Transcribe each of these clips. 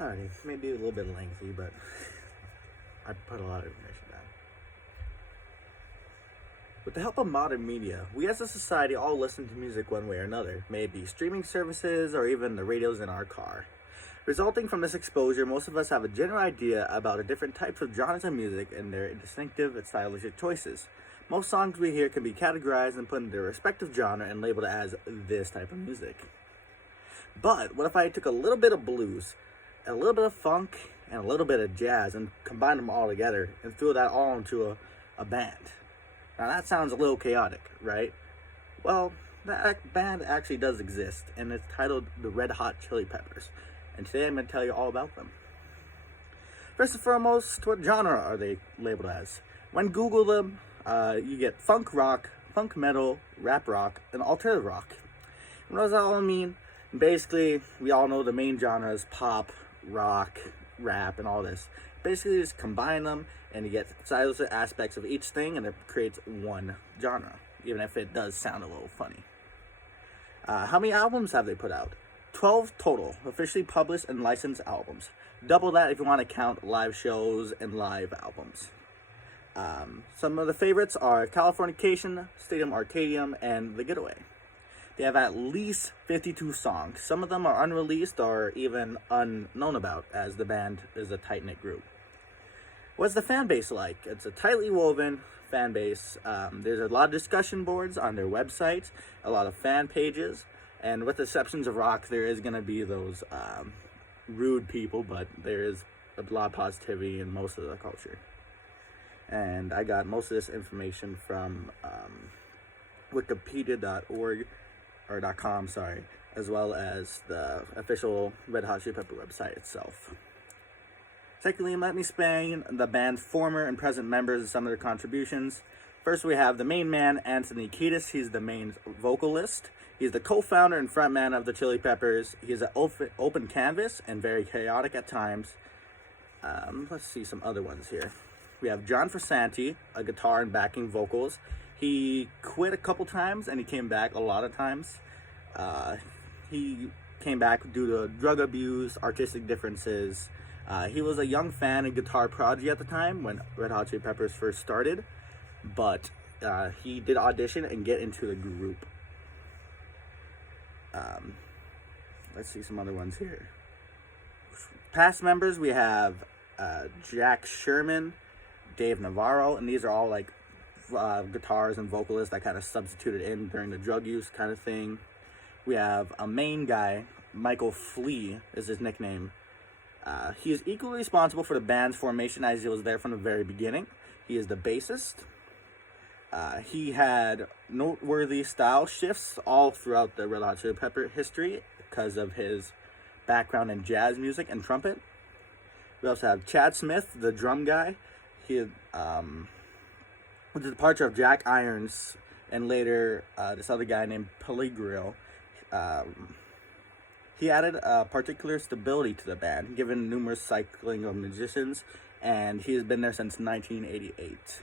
Alrighty, maybe a little bit lengthy, but I put a lot of information down. With the help of modern media, we as a society all listen to music one way or another, maybe streaming services or even the radios in our car. Resulting from this exposure, most of us have a general idea about the different types of genres of music and their distinctive and stylistic choices. Most songs we hear can be categorized and put into their respective genre and labeled as this type of music. But what if I took a little bit of blues, a little bit of funk, and a little bit of jazz and combined them all together and threw that all into a band? Now that sounds a little chaotic, right? Well, that band actually does exist, and it's titled the Red Hot Chili Peppers. And today I'm going to tell you all about them. First and foremost, what genre are they labeled as? When Google them, you get funk rock, funk metal, rap rock, and alternative rock. And what does that all mean? Basically, we all know the main genres: pop, rock, rap, and all this. Basically, just combine them and you get stylistic aspects of each thing, and it creates one genre, even if it does sound a little funny. How many albums have they put out? 12 total, officially published and licensed albums. Double that if you want to count live shows and live albums. Some of the favorites are Californication, Stadium Arcadium, and The Getaway. They have at least 52 songs. Some of them are unreleased or even unknown about, as the band is a tight-knit group. What's the fan base like? It's a tightly woven fan base. There's a lot of discussion boards on their website, a lot of fan pages, and with the exceptions of rock, there is going to be those rude people, but there is a lot of positivity in most of the culture. And I got most of this information from wikipedia.org, or .com, sorry, as well as the official Red Hot Chili Pepper website itself. Secondly, let me explain the band's former and present members and some of their contributions. First, we have the main man, Anthony Kiedis. He's the main vocalist. He's the co-founder and frontman of the Chili Peppers. He's an open canvas and very chaotic at times. Let's see some other ones here. We have John Frusciante, a guitar and backing vocals. He quit a couple times and he came back a lot of times. He came back due to drug abuse, artistic differences. He was a young fan and guitar prodigy at the time when Red Hot Chili Peppers first started, but he did audition and get into the group. Let's see some other ones here. Past members, we have Jack Sherman, Dave Navarro, and these are all like guitars and vocalists that kind of substituted in during the drug use kind of thing. We have a main guy, Michael Flea is his nickname. He is equally responsible for the band's formation as he was there from the very beginning. He is the bassist. He had noteworthy style shifts all throughout the Red Hot Chili Pepper history because of his background in jazz music and trumpet. We also have Chad Smith, the drum guy. He, with the departure of Jack Irons and later this other guy named Pellegrio, he added a particular stability to the band, given numerous cycling of musicians, and he has been there since 1988.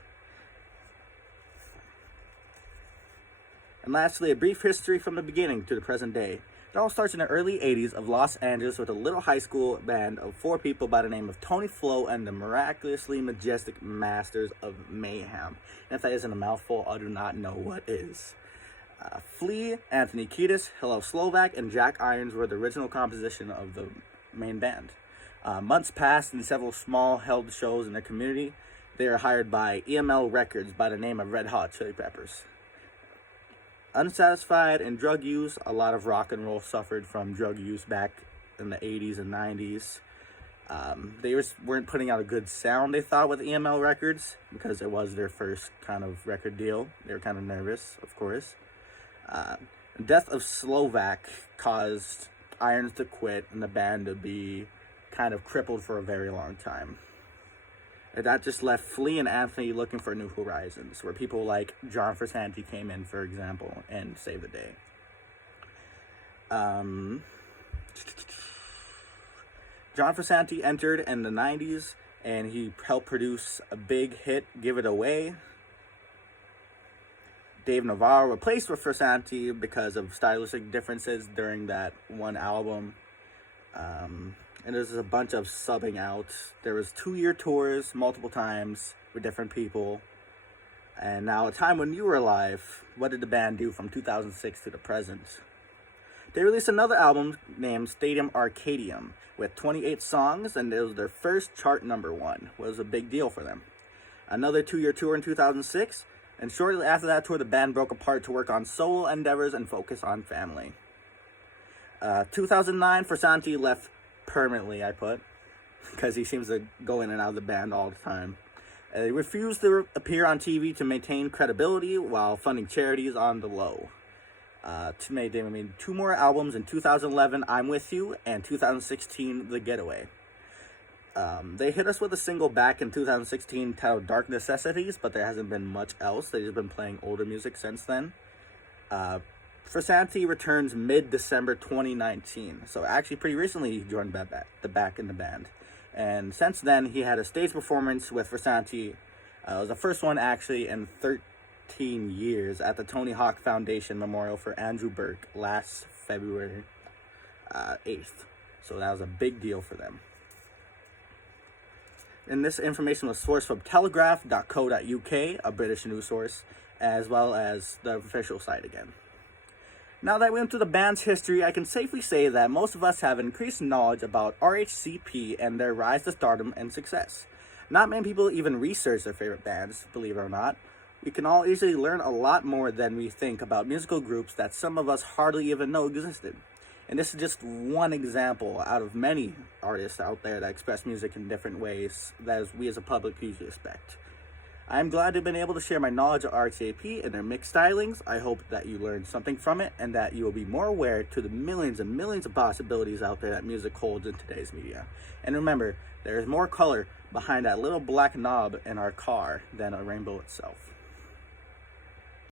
And lastly, a brief history from the beginning to the present day. It all starts in the early 80s of Los Angeles with a little high school band of 4 people by the name of Tony Flo and the Miraculously Majestic Masters of Mayhem. And if that isn't a mouthful, I do not know what is. Flea, Anthony Kiedis, Hillel Slovak, and Jack Irons were the original composition of the main band. Months passed and several small held shows in the community. They are hired by EML Records by the name of Red Hot Chili Peppers. Unsatisfied in drug use, a lot of rock and roll suffered from drug use back in the 80s and 90s. They weren't putting out a good sound, they thought, with EML Records because it was their first kind of record deal. They were kind of nervous, of course. Death of Slovak caused Irons to quit and the band to be kind of crippled for a very long time. And that just left Flea and Anthony looking for new horizons, where people like John Frusciante came in, for example, and saved the day. John Frusciante entered in the 90s, and he helped produce a big hit, Give It Away. Dave Navarro replaced with Frusciante because of stylistic differences during that one album. And there's a bunch of subbing out. There was 2-year tours multiple times with different people. And now, a time when you were alive, what did the band do from 2006 to the present? They released another album named Stadium Arcadium with 28 songs, and it was their first chart #1. It was a big deal for them. Another 2-year tour in 2006, and shortly after that tour, the band broke apart to work on solo endeavors and focus on family. 2009, Frasanti left permanently, I put, because he seems to go in and out of the band all the time. They refused to appear on TV to maintain credibility while funding charities on the low. They made 2 more albums in 2011, I'm With You, and 2016, The Getaway. They hit us with a single back in 2016 titled Dark Necessities, but there hasn't been much else. They've just been playing older music since then. Frasanti returns mid-December 2019, so actually pretty recently he joined back in the band. And since then, he had a stage performance with Frasanti. It was the first one actually in 13 years at the Tony Hawk Foundation Memorial for Andrew Burke last February 8th. So that was a big deal for them. And this information was sourced from telegraph.co.uk, a British news source, as well as the official site again. Now that we went through the band's history, I can safely say that most of us have increased knowledge about RHCP and their rise to stardom and success. Not many people even research their favorite bands, believe it or not. We can all easily learn a lot more than we think about musical groups that some of us hardly even know existed. And this is just one example out of many artists out there that express music in different ways that we as a public usually expect. I'm glad to have been able to share my knowledge of RHCP and their mixed stylings. I hope that you learned something from it and that you will be more aware to the millions and millions of possibilities out there that music holds in today's media. And remember, there is more color behind that little black knob in our car than a rainbow itself.